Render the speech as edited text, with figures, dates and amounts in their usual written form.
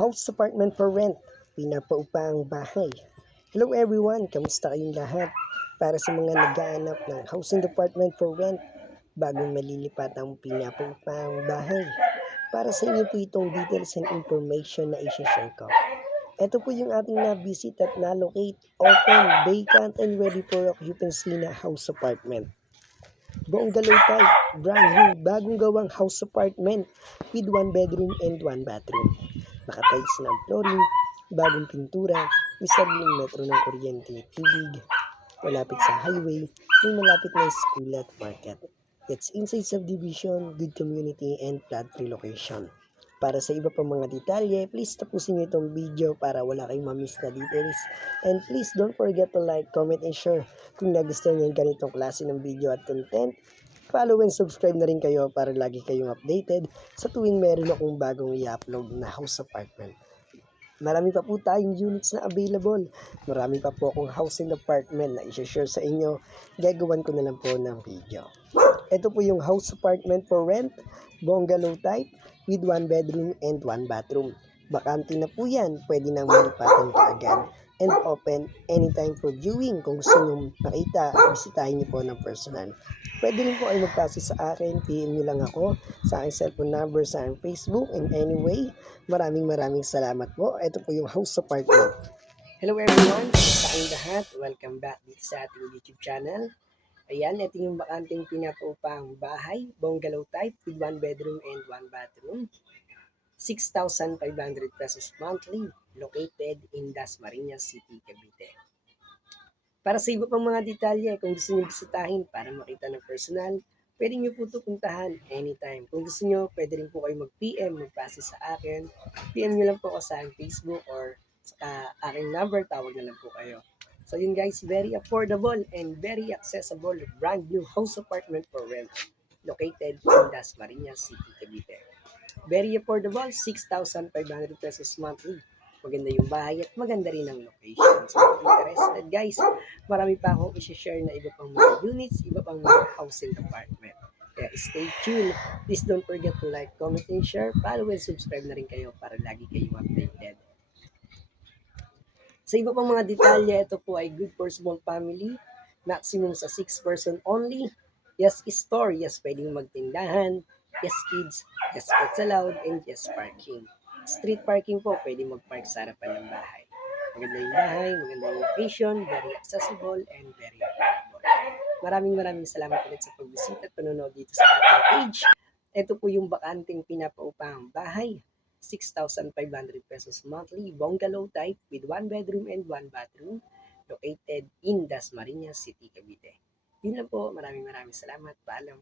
House apartment for rent, pinapaupaang bahay. Hello everyone, kamusta kayong lahat? Para sa mga naghahanap ng housing department for rent, bagong malilipat ang pinapaupaang bahay. Para sa inyo po itong details and information na i-share ko. Ito po yung ating na-visit at na-locate, open, vacant, and ready for occupancy na house apartment. Buong galaw type, brand new, bagong gawang house apartment with 1 bedroom and 1 bathroom. Nakatiles na ang flooring, bagong pintura, may sariling metro ng kuryente at tubig, malapit sa highway, may malapit na school at market. It's inside subdivision, good community, and flood-free location. Para sa iba pang mga detalye, please tapusin niyo itong video para wala kayong mamiss na details. And please don't forget to like, comment, and share kung nagustuhan niyo yung ganitong klase ng video at content. Follow and subscribe na rin kayo para lagi kayong updated sa tuwing meron akong bagong i-upload na house apartment. Marami pa po tayong units na available. Marami pa po akong housing apartment na i-share sa inyo. Gagawan ko na lang po ng video. Ito po yung house apartment for rent, bungalow type, with 1 bedroom and 1 bathroom. Bakante na po yan, pwede nang malipatan kaagad and open anytime for viewing. Kung gusto nyo makita, bisitahin nyo po ng personal. Pwede rin po ay magpasa sa akin, PM nyo lang ako sa aking cellphone number, sa aking Facebook, and anyway, maraming salamat po. Ito po yung house apartment. Hello everyone, sa aking lahat, welcome back dito sa ating YouTube channel. Ayan, ito yung bakanteng pinapaupang bahay, bungalow type with 1 bedroom and 1 bathroom. 6,500 pesos monthly, located in Dasmariñas City, Cavite. Para sa iba pang mga detalye, kung gusto niyo bisitahin para makita ng personal, pwede niyo po ito puntahan anytime. Kung gusto niyo, pwede rin po kayo mag-PM, magpasa sa akin. PM niyo lang po ako sa Facebook or sa aking number, tawag na lang po kayo. So yun guys, very affordable and very accessible brand new house apartment for rent located in Dasmariñas City, Cavite. Very affordable, 6,500 pesos monthly. Maganda yung bahay at maganda rin ang location. So if interested guys, marami pa akong i-share na iba pang mga units, iba pang mga housing apartment. Kaya stay tuned. Please don't forget to like, comment, and share. Follow and subscribe na rin kayo para lagi kayong updated. Sa iba pang mga detalye, ito po ay good for small family, maximum sa 6 person only. Yes, store, yes, pwedeng magtindahan, yes, kids, yes, pets allowed, and yes, parking. Street parking po, pwedeng mag-park sa harapan ng bahay. Maganda yung bahay, maganda yung location, very accessible, and very affordable. Maraming salamat ulit sa pagbisita at panonood dito sa ating page. Ito po yung bakanteng pinapaupang bahay. 6,500 pesos monthly, bungalow type with 1 bedroom and 1 bathroom, located in Dasmariñas City, Cavite. Yun lang po, maraming salamat. Paalam.